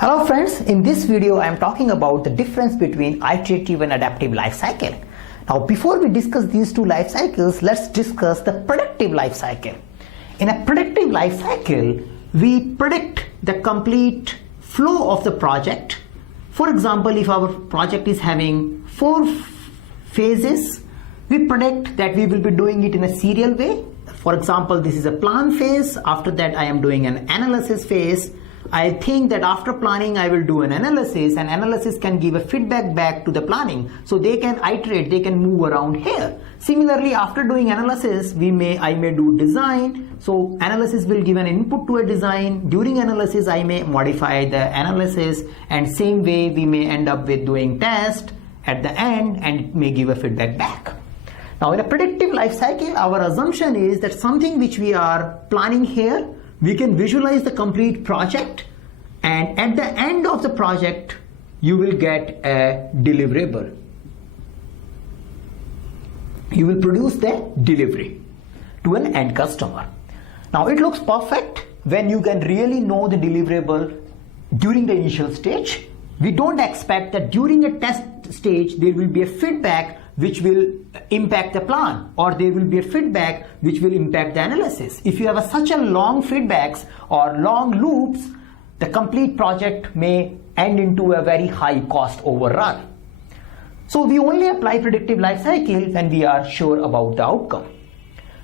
Hello friends, in this video I am talking about the difference between iterative and adaptive life cycle. Now before we discuss these two life cycles, let's discuss the predictive life cycle. In a predictive life cycle, we predict the complete flow of the project. For example, if our project is having 4 phases, we predict that we will be doing it in a serial way. For example, this is a plan phase. After that, I am doing an analysis phase. I think that after planning, I will do an analysis, and analysis can give a feedback back to the planning. So they can iterate, they can move around here. Similarly, after doing analysis, I may do design. So analysis will give an input to a design. During analysis, I may modify the analysis, and same way we may end up with doing test at the end, and it may give a feedback back. Now in a predictive life cycle, our assumption is that something which we are planning here, we can visualize the complete project, and at the end of the project you will get a deliverable. You will produce the delivery to an end customer. Now it looks perfect when you can really know the deliverable during the initial stage. We don't expect that during a test stage there will be a feedback which will impact the plan, or there will be a feedback which will impact the analysis. If you have such a long feedbacks or long loops, the complete project may end into a very high cost overrun. So we only apply predictive life cycle when we are sure about the outcome.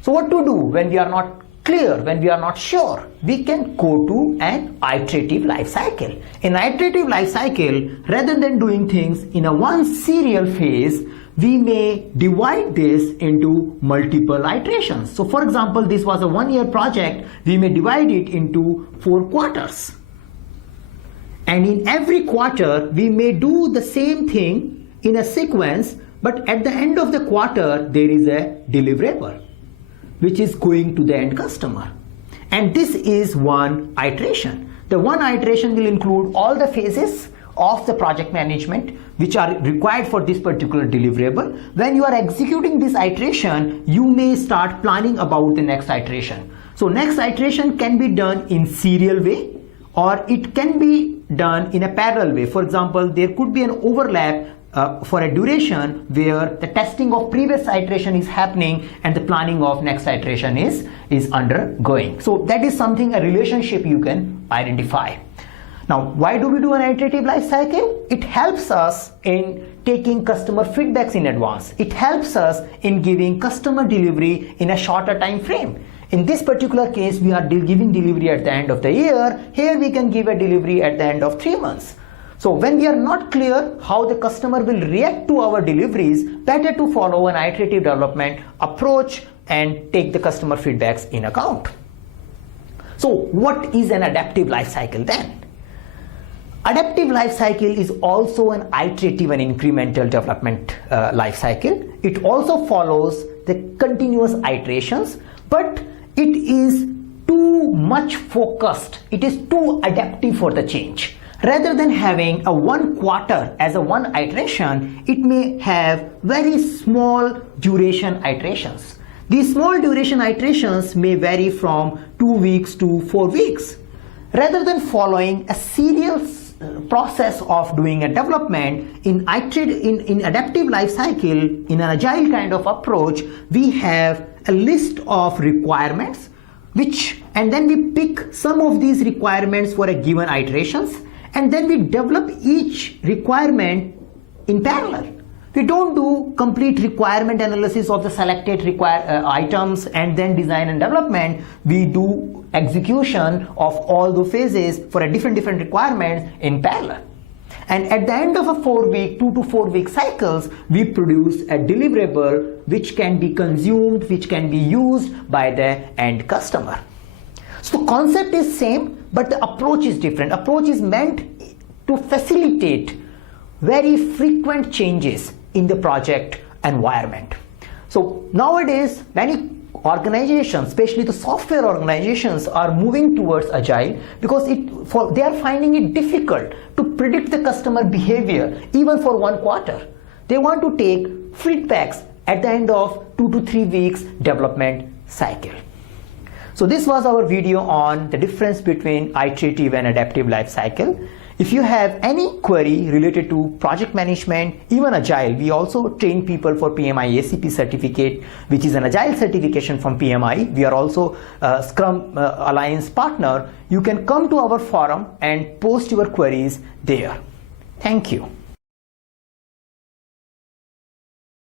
So what to do when we are not clear, when we are not sure? We can go to an iterative life cycle. In iterative life cycle, rather than doing things in a one serial phase, we may divide this into multiple iterations. So for example, this was a 1-year project. We may divide it into 4 quarters. And in every quarter, we may do the same thing in a sequence, but at the end of the quarter, there is a deliverable, which is going to the end customer. And this is one iteration. The one iteration will include all the phases of the project management which are required for this particular deliverable. When you are executing this iteration, you may start planning about the next iteration. So next iteration can be done in serial way, or it can be done in a parallel way. For example, there could be an overlap for a duration where the testing of previous iteration is happening and the planning of next iteration is undergoing. So that is something, a relationship you can identify. Now, why do we do an iterative life cycle? It helps us in taking customer feedbacks in advance. It helps us in giving customer delivery in a shorter time frame. In this particular case, we are giving delivery at the end of the year. Here we can give a delivery at the end of 3 months. So when we are not clear how the customer will react to our deliveries, better to follow an iterative development approach and take the customer feedbacks in account. So what is an adaptive life cycle then? Adaptive life cycle is also an iterative and incremental development life cycle. It also follows the continuous iterations, but it is too much focused. It is too adaptive for the change. Rather than having a 1 quarter as a one iteration, it may have very small duration iterations. These small duration iterations may vary from 2 weeks to 4 weeks. Rather than following a serial process of doing a development in adaptive life cycle, in an agile kind of approach, we have a list of requirements and then we pick some of these requirements for a given iterations, and then we develop each requirement in parallel. We don't do complete requirement analysis of the selected items and then design and development. We do execution of all the phases for a different requirements in parallel. And at the end of a 4-week, 2 to 4 week cycles, we produce a deliverable which can be consumed, which can be used by the end customer. So the concept is same, but the approach is different. Approach is meant to facilitate very frequent changes in the project environment. So nowadays, many organizations, especially the software organizations, are moving towards agile because they are finding it difficult to predict the customer behavior even for 1 quarter. They want to take feedbacks at the end of 2 to 3 weeks development cycle. So this was our video on the difference between iterative and adaptive life cycle. If you have any query related to project management, even Agile, we also train people for PMI ACP certificate, which is an Agile certification from PMI. We are also a Scrum Alliance partner. You can come to our forum and post your queries there. Thank you.